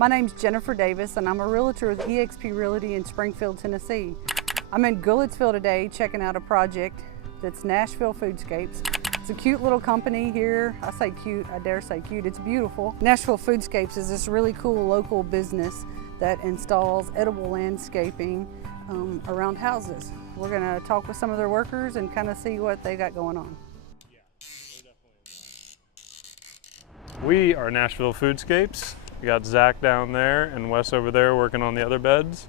My name's Jennifer Davis, and I'm a realtor with eXp Realty in Springfield, Tennessee. I'm in Goodlettsville today checking out a project that's Nashville Foodscapes. It's a cute little company here. I say cute, I dare say cute, it's beautiful. Nashville Foodscapes is this really cool local business that installs edible landscaping around houses. We're gonna talk with some of their workers and kind of see what they got going on. We are Nashville Foodscapes. We got Zach down there and Wes over there working on the other beds.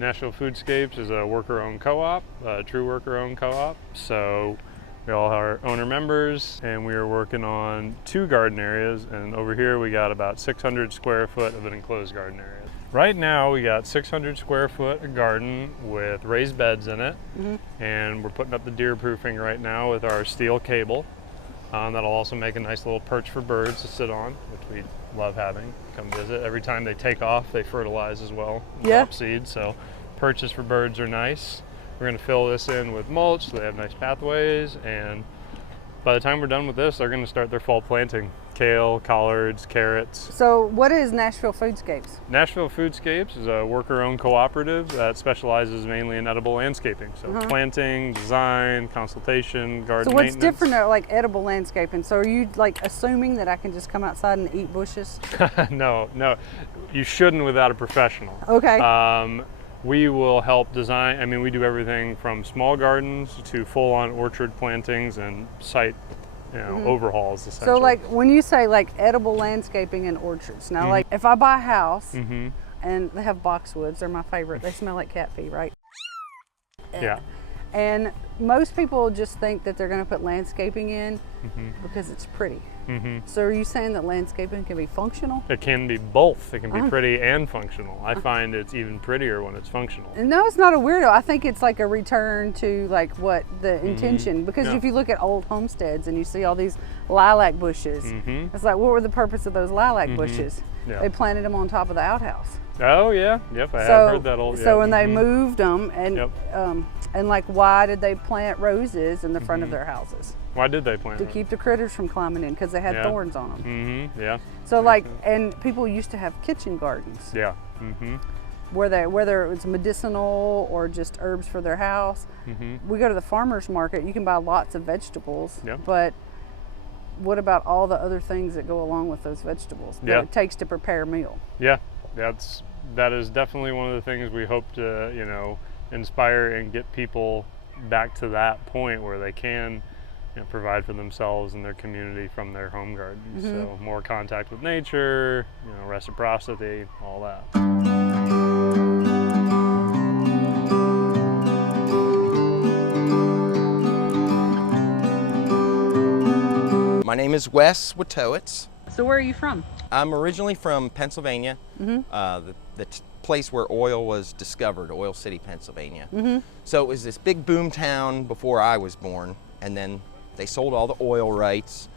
Nashville Foodscapes is a worker-owned co-op, a true worker-owned co-op. So we all are owner members, and we are working on 2 garden areas. And over here we got about 600 square foot of an enclosed garden area. Right now we got 600 square foot garden with raised beds in it. And we're putting up the deer proofing right now with our steel cable. That'll also make a nice little perch for birds to sit on, which we love having. Come visit. Every time they take off, they fertilize as well, drop seeds. So perches for birds are nice. We're going to fill this in with mulch so they have nice pathways, and by the time we're done with this, they're going to start their fall planting. Kale, collards, carrots. So what is Nashville Foodscapes? Nashville Foodscapes is a worker-owned cooperative that specializes mainly in edible landscaping. So planting, design, consultation, garden maintenance. So what's different at like edible landscaping? So are you like assuming that I can just come outside and eat bushes? No, you shouldn't without a professional. Okay. We will help design. I mean, we do everything from small gardens to full-on orchard plantings and site overhauls, essentially. So like when you say like edible landscaping and orchards, now like if I buy a house and they have boxwoods, they're my favorite. They smell like cat pee, right? Yeah. And most people just think that they're going to put landscaping in because it's pretty. So are you saying that landscaping can be functional? It can be both. It can be pretty and functional. I find it's even prettier when it's functional. No, it's not a weirdo. I think it's like a return to like what the intention, because if you look at old homesteads and you see all these lilac bushes, it's like, what were the purpose of those lilac bushes? They planted them on top of the outhouse. Oh yeah, yep, I have heard that old. So when they moved them, and like, why did they plant roses in the front of their houses? Why did they plant to them? keep the critters from climbing in, because they had thorns on them. Yeah. So like, and people used to have kitchen gardens. Yeah. Whether it was medicinal or just herbs for their house. We go to the farmer's market, you can buy lots of vegetables, but what about all the other things that go along with those vegetables that it takes to prepare a meal? Yeah, that is definitely one of the things we hope to, inspire and get people back to that point where they can provide for themselves and their community from their home gardens. So more contact with nature, reciprocity, all that. My name is Wes Witowitz. So where are you from? I'm originally from Pennsylvania, the place where oil was discovered, Oil City, Pennsylvania. So it was this big boom town before I was born, and then they sold all the oil rights.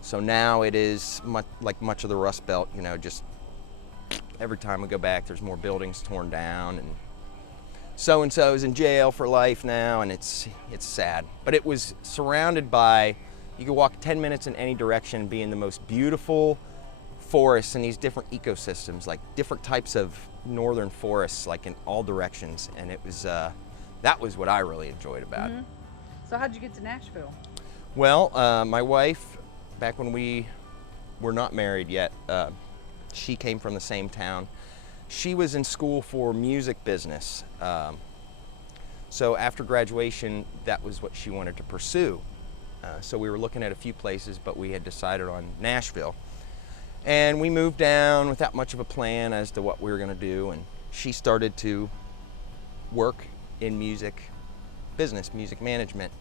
So now it is much of the Rust Belt, just every time we go back, there's more buildings torn down, and so-and-so is in jail for life now, and it's sad. But it was surrounded by, you could walk 10 minutes in any direction and be in the most beautiful forests and these different ecosystems, like different types of northern forests, like in all directions. And it was, that was what I really enjoyed about it. So how'd you get to Nashville? Well, my wife, back when we were not married yet, she came from the same town. She was in school for music business. So after graduation, that was what she wanted to pursue. So we were looking at a few places, but we had decided on Nashville. And we moved down without much of a plan as to what we were going to do. And she started to work in music business, music management,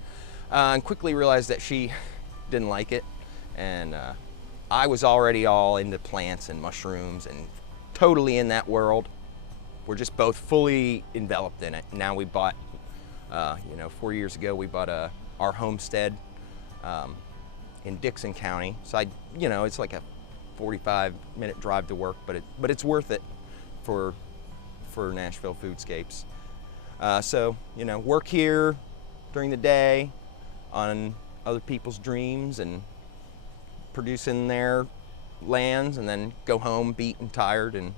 and quickly realized that she didn't like it. And I was already all into plants and mushrooms and totally in that world. We're just both fully enveloped in it. Now we bought, 4 years ago, we bought our homestead in Dixon County. So it's like a 45-minute drive to work, but it's worth it for Nashville Foodscapes. So work here during the day on other people's dreams and producing their lands, and then go home beat and tired and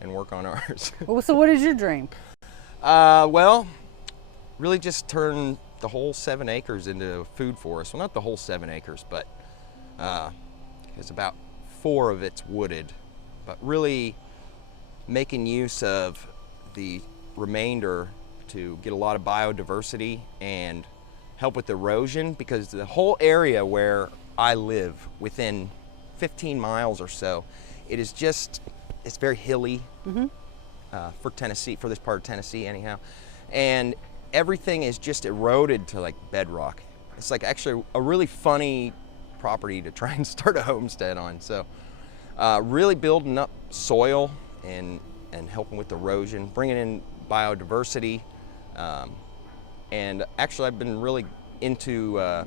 and work on ours. Well, so what is your dream? Well, really just turn the whole 7 acres into a food forest. Well, not the whole 7 acres, but it's about 4 of it's wooded. But really making use of the remainder to get a lot of biodiversity and help with erosion, because the whole area where I live, within 15 miles or so, it's very hilly for Tennessee, for this part of Tennessee anyhow. And everything is just eroded to like bedrock. It's like actually a really funny property to try and start a homestead on. So really building up soil and helping with erosion, bringing in biodiversity. And actually I've been really into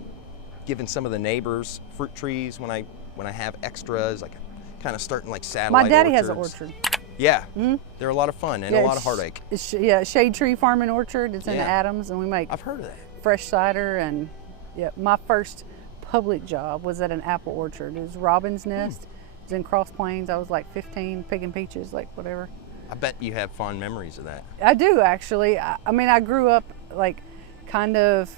giving some of the neighbors fruit trees when I have extras, like kind of starting like satellite My daddy orchards. has an orchard. Yeah, they're a lot of fun and a lot of heartache. Shade Tree Farm and Orchard. It's in Yeah. Adams, and we make I've heard of that. fresh cider. And yeah, my first public job was at an apple orchard. It was Robin's Nest. It was in Cross Plains. I was like 15, picking peaches, like whatever. I bet you have fond memories of that. I do, actually. I mean, I grew up like kind of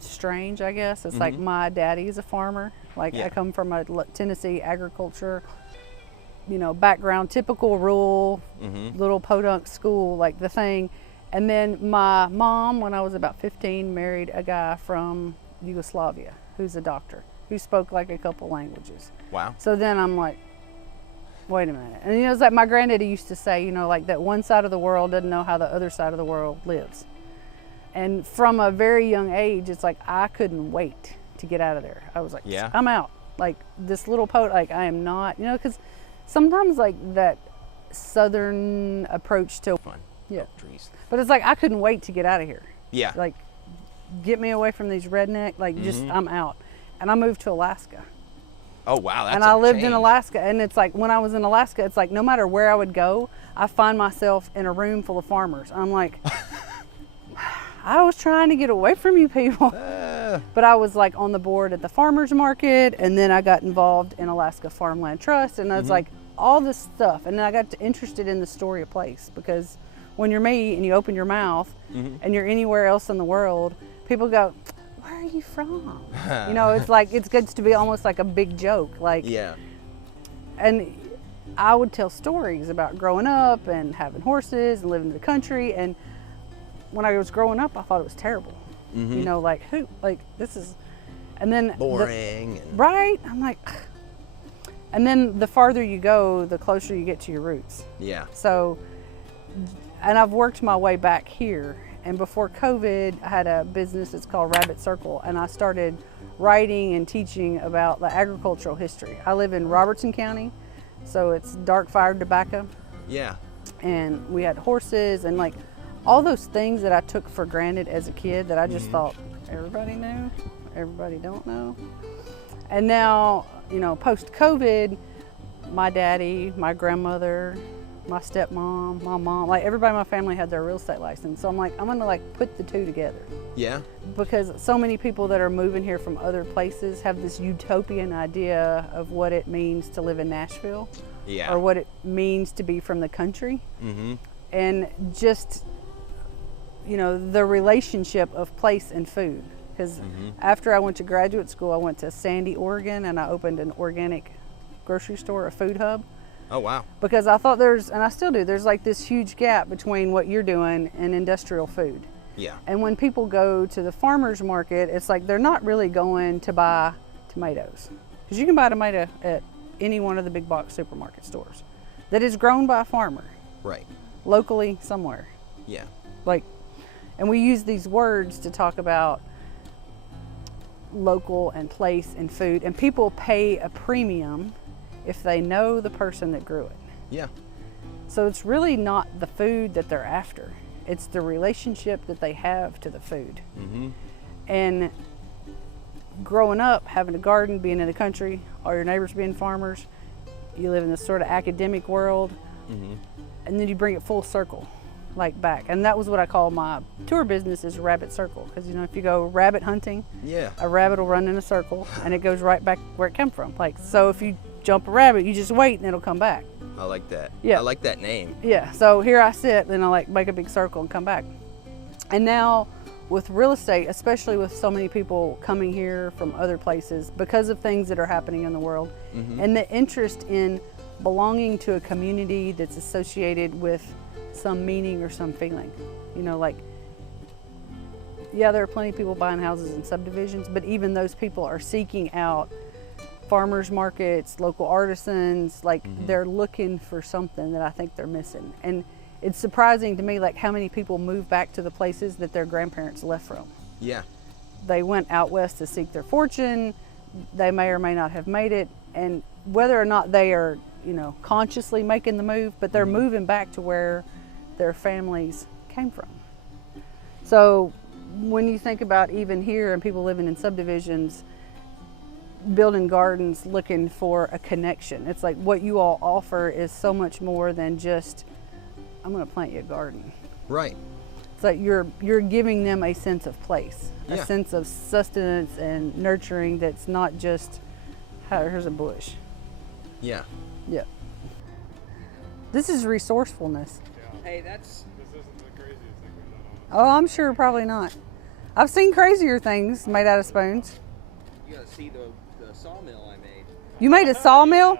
strange, I guess. It's like my daddy is a farmer. Like Yeah. I come from a Tennessee agriculture, background, typical rural little podunk school, like the thing. And then my mom, when I was about 15, married a guy from Yugoslavia who's a doctor, who spoke like a couple languages. Wow. So then I'm like, wait a minute. And it's like my granddaddy used to say, like that one side of the world doesn't know how the other side of the world lives. And from a very young age, it's like I couldn't wait to get out of there. I was like, Yeah. I'm out. Like this little like I am not, because sometimes like that southern approach to Fun. yeah. Trees. But it's like I couldn't wait to get out of here. Yeah. Like get me away from these redneck, like just I'm out. And I moved to Alaska. Oh wow, that's And I lived in change. Alaska, and it's like when I was in Alaska, it's like no matter where I would go, I find myself in a room full of farmers. I'm like, I was trying to get away from you people. But I was like on the board at the farmers market, and then I got involved in Alaska Farmland Trust, and I was like all this stuff. And then I got interested in the story of place, because when you're me and you open your mouth and you're anywhere else in the world, people go, where are you from? It's like, it gets to be almost like a big joke. Like, Yeah. and I would tell stories about growing up and having horses and living in the country. And when I was growing up, I thought it was terrible. Like this is, and then Boring. right? I'm like, and then the farther you go, the closer you get to your roots. Yeah. So, and I've worked my way back here. And before COVID, I had a business that's called Rabbit Circle, and I started writing and teaching about the agricultural history. I live in Robertson County, so it's dark fired tobacco, Yeah. and we had horses and like all those things that I took for granted as a kid that I just thought everybody knew, everybody don't know. And now, post COVID, my daddy, my grandmother, my stepmom, my mom, like everybody in my family had their real estate license. So I'm like, I'm gonna like put the two together. Yeah. Because so many people that are moving here from other places have this utopian idea of what it means to live in Nashville. Yeah. Or what it means to be from the country. And just, the relationship of place and food. Because after I went to graduate school, I went to Sandy, Oregon, and I opened an organic grocery store, a food hub. Oh wow. Because I thought and I still do, there's like this huge gap between what you're doing and industrial food. Yeah. And when people go to the farmer's market, it's like they're not really going to buy tomatoes. Because you can buy a tomato at any one of the big box supermarket stores that is grown by a farmer. Right. Locally, somewhere. Yeah. And we use these words to talk about local and place and food. And people pay a premium if they know the person that grew it. Yeah. So it's really not the food that they're after. It's the relationship that they have to the food. And growing up, having a garden, being in the country, all your neighbors being farmers, you live in this sort of academic world, and then you bring it full circle, like back. And that was what I call my tour business, is Rabbit Circle. Because if you go rabbit hunting, Yeah. a rabbit will run in a circle and it goes right back where it came from. Like, so if you jump a rabbit, you just wait and it'll come back. I like that. Yeah. I like that name. Yeah, so here I sit, then I like make a big circle and come back. And now with real estate, especially with so many people coming here from other places because of things that are happening in the world, and the interest in belonging to a community that's associated with some meaning or some feeling. You know, like, yeah, there are plenty of people buying houses in subdivisions, but even those people are seeking out farmers markets, local artisans, like they're looking for something that I think they're missing. And it's surprising to me, like how many people move back to the places that their grandparents left from. Yeah. They went out west to seek their fortune. They may or may not have made it. And whether or not they are, you know, consciously making the move, but they're moving back to where their families came from. So when you think about even here and people living in subdivisions, building gardens looking for a connection, it's like what you all offer is so much more than just, I'm going to plant you a garden. Right. It's like you're giving them a sense of place, a Yeah. sense of sustenance and nurturing that's not just, here's a bush. Yeah. Yeah. This is resourcefulness. Hey, This isn't the craziest thing we've done. Oh, I'm sure probably not. I've seen crazier things made out of spoons. you gotta see the sawmill I made You made a sawmill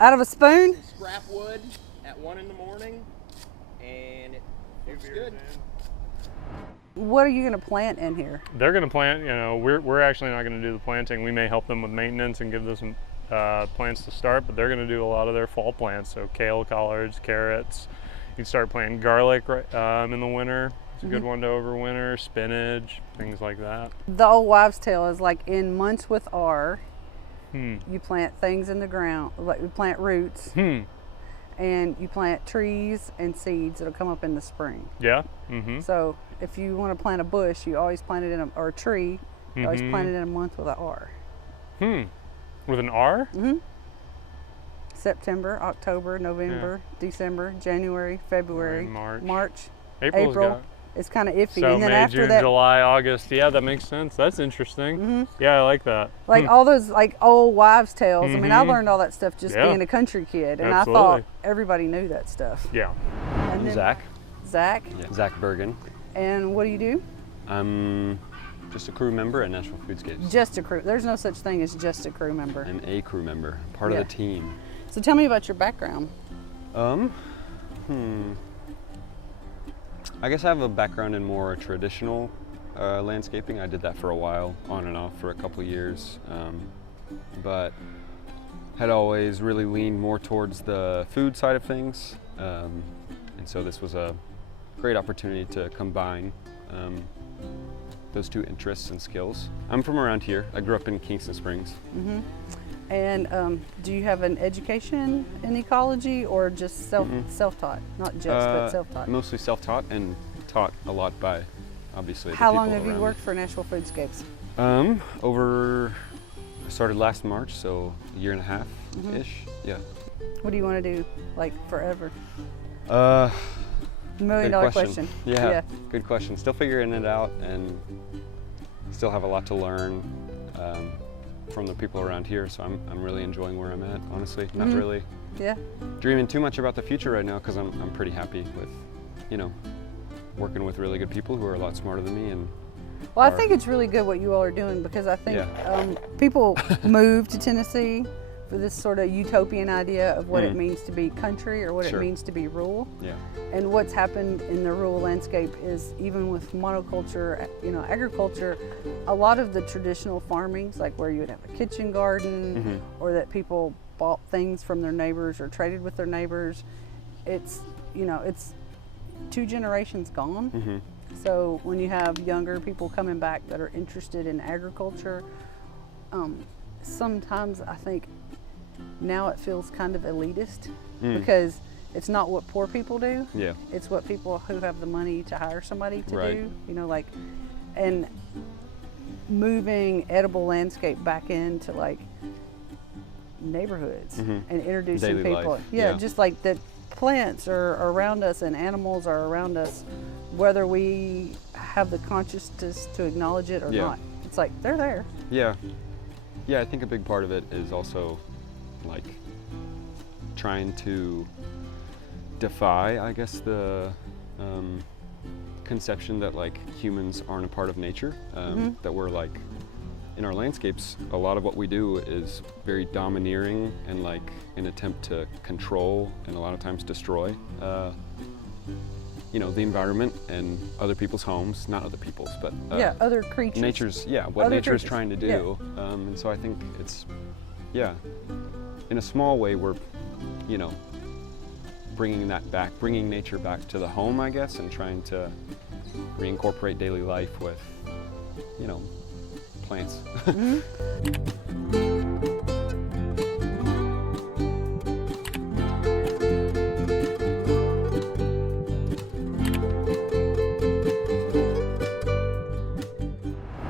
out of a spoon? scrap wood at 1 in the morning, and it looks good. What are you going to plant in here? They're going to plant, you know, we're actually not going to do the planting. We may help them with maintenance and give them some plants to start, but they're going to do a lot of their fall plants. So kale, collards, carrots. You can start planting garlic in the winter. It's a good one to overwinter. Spinach, things like that. The old wives' tale is like in months with R, you plant things in the ground, like you plant roots, and you plant trees and seeds that'll come up in the spring. Yeah. So if you want to plant a bush, you always plant it in or a tree, you always plant it in a month with an R. With an R? September, October, November, December, January, February, March. April. Got, It's kind of iffy. so And then May, after June, that, July, August. Yeah, that makes sense. That's interesting. Yeah, I like that. like all those like old wives' tales. I mean, I learned all that stuff just being a country kid, and I thought everybody knew that stuff. Yeah. And then Zach. Zach. Yeah. Zach Bergen. And what do you do? I'm just a crew member at Nashville Foodscapes. Just a crew. There's no such thing as just a crew member. I'm a crew member, part of the team. So tell me about your background. I guess I have a background in more traditional landscaping. I did that for a while, on and off for a couple years, but had always really leaned more towards the food side of things, and so this was a great opportunity to combine those two interests and skills. I'm from around here. I grew up in Kingston Springs. And do you have an education in ecology or just self-taught? Not just, but self-taught. Mostly self-taught and taught a lot by, obviously, the How people long have you around worked for Nashville Foodscapes? me. I started last March, so a year and a half-ish. Yeah. What do you want to do, like forever? Good $1,000,000 question. Yeah, good question. Still figuring it out and still have a lot to learn from the people around here, so I'm really enjoying where I'm at, honestly. Not really dreaming too much about the future right now because I'm pretty happy with, you know, working with really good people who are a lot smarter than me. And well, I think it's really good what you all are doing because I think people move to Tennessee for this sort of utopian idea of what it means to be country or what it means to be rural. Yeah. And what's happened in the rural landscape is even with monoculture, you know, agriculture, a lot of the traditional farmings, like where you would have a kitchen garden or that people bought things from their neighbors or traded with their neighbors, it's, you know, it's 2 generations gone. So when you have younger people coming back that are interested in agriculture, sometimes I think now it feels kind of elitist because it's not what poor people do. Yeah. It's what people who have the money to hire somebody to do. You know, like, and moving edible landscape back into like neighborhoods and introducing Daily people. life. Yeah, just like that plants are around us and animals are around us, whether we have the consciousness to acknowledge it or not. It's like they're there. Yeah. Yeah, I think a big part of it is also like trying to defy, I guess, the conception that like humans aren't a part of nature, that we're like, in our landscapes, a lot of what we do is very domineering and like an attempt to control and a lot of times destroy, you know, the environment and other people's homes, not other people's, but other creatures. What Other nature is creatures. trying to do. And so I think it's, in a small way, we're, you know, bringing nature back to the home, I guess, and trying to reincorporate daily life with, you know, plants.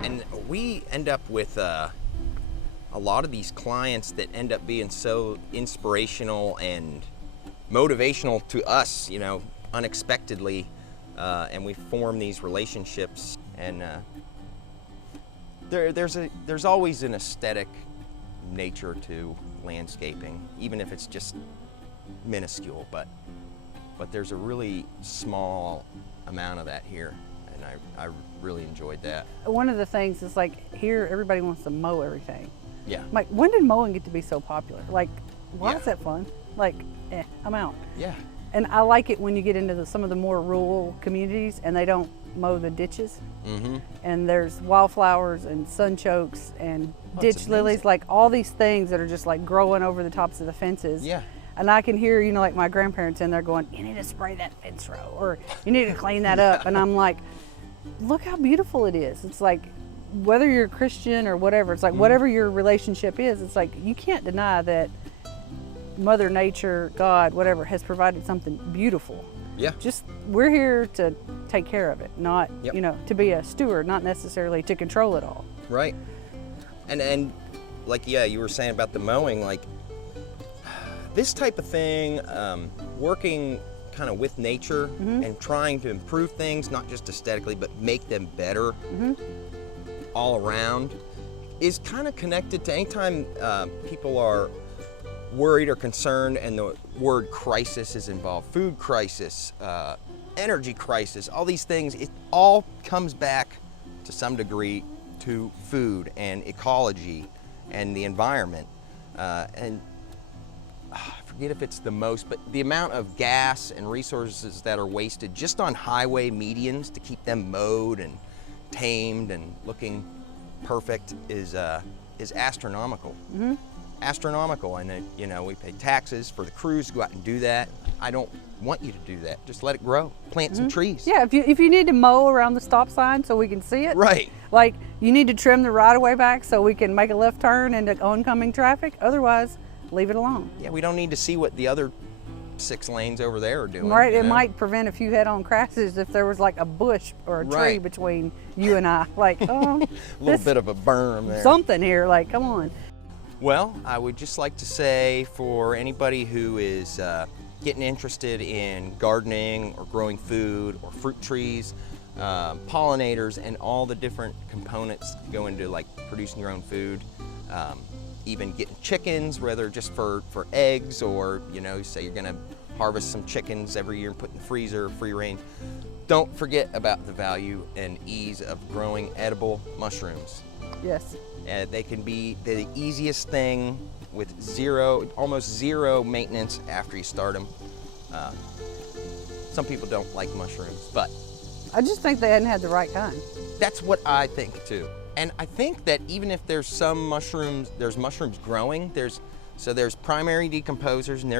And we end up with a lot of these clients that end up being so inspirational and motivational to us, you know, unexpectedly, and we form these relationships, and there's always an aesthetic nature to landscaping, even if it's just minuscule, but there's a really small amount of that here, and I really enjoyed that. One of the things is like here, everybody wants to mow everything. Yeah. Like, when did mowing get to be so popular? Like, why Yeah. is that fun? Like, I'm out. Yeah. And I like it when you get into some of the more rural communities and they don't mow the ditches. Mm-hmm. And there's wildflowers and sunchokes and Oh, ditch it's lilies, amazing. like all these things that are just like growing over the tops of the fences. Yeah. And I can hear, you know, like my grandparents in there going, you need to spray that fence row, or you need to clean that up. And I'm like, look how beautiful it is. It's like, whether you're a Christian or whatever, it's like whatever your relationship is, it's like you can't deny that Mother Nature, God, whatever, has provided something beautiful. Yeah. Just, we're here to take care of it, not, Yep. you know, to be a steward, not necessarily to control it all. Right. And like, yeah, you were saying about the mowing, like this type of thing, working kind of with nature and trying to improve things, not just aesthetically, but make them better all around, is kind of connected to anytime people are worried or concerned and the word crisis is involved. Food crisis, energy crisis, all these things, it all comes back to some degree to food and ecology and the environment. And I forget if it's the most, but the amount of gas and resources that are wasted just on highway medians to keep them mowed and tamed and looking perfect is astronomical. Astronomical, and you know, we pay taxes for the crews to go out and do that. I don't want you to do that. Just let it grow. Plant some trees. Yeah, if you need to mow around the stop sign so we can see it, Right. like you need to trim the right of way back so we can make a left turn into oncoming traffic. Otherwise, leave it alone. Yeah, we don't need to see what the other 6 lanes over there are doing. Right, you it know? might prevent a few head-on crashes if there was like a bush or a tree Right. between you and I. Like, A little this- bit of a berm there. something here. Like, come on. Well, I would just like to say, for anybody who is getting interested in gardening or growing food or fruit trees, pollinators, and all the different components that go into like producing your own food, even getting chickens, whether just for eggs, or you know, say you're gonna harvest some chickens every year and put in the freezer, free range. Don't forget about the value and ease of growing edible mushrooms. Yes. They can be the easiest thing with almost zero maintenance after you start them. Some people don't like mushrooms, but I just think they hadn't had the right kind. that's what I think too. And I think that even if there's some mushrooms, there's mushrooms growing, there's primary decomposers, and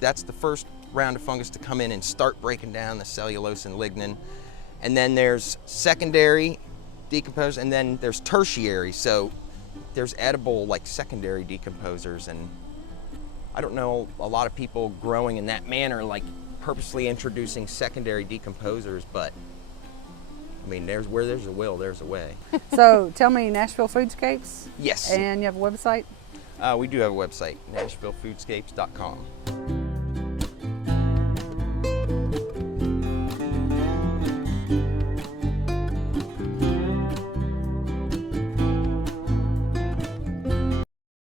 that's the first round of fungus to come in and start breaking down the cellulose and lignin. And then there's secondary decompose, and then there's tertiary. So there's edible like secondary decomposers, and I don't know a lot of people growing in that manner, like purposely introducing secondary decomposers, but I mean, where there's a will, there's a way. So tell me, Nashville Foodscapes? Yes. And you have a website? We do have a website, NashvilleFoodscapes.com.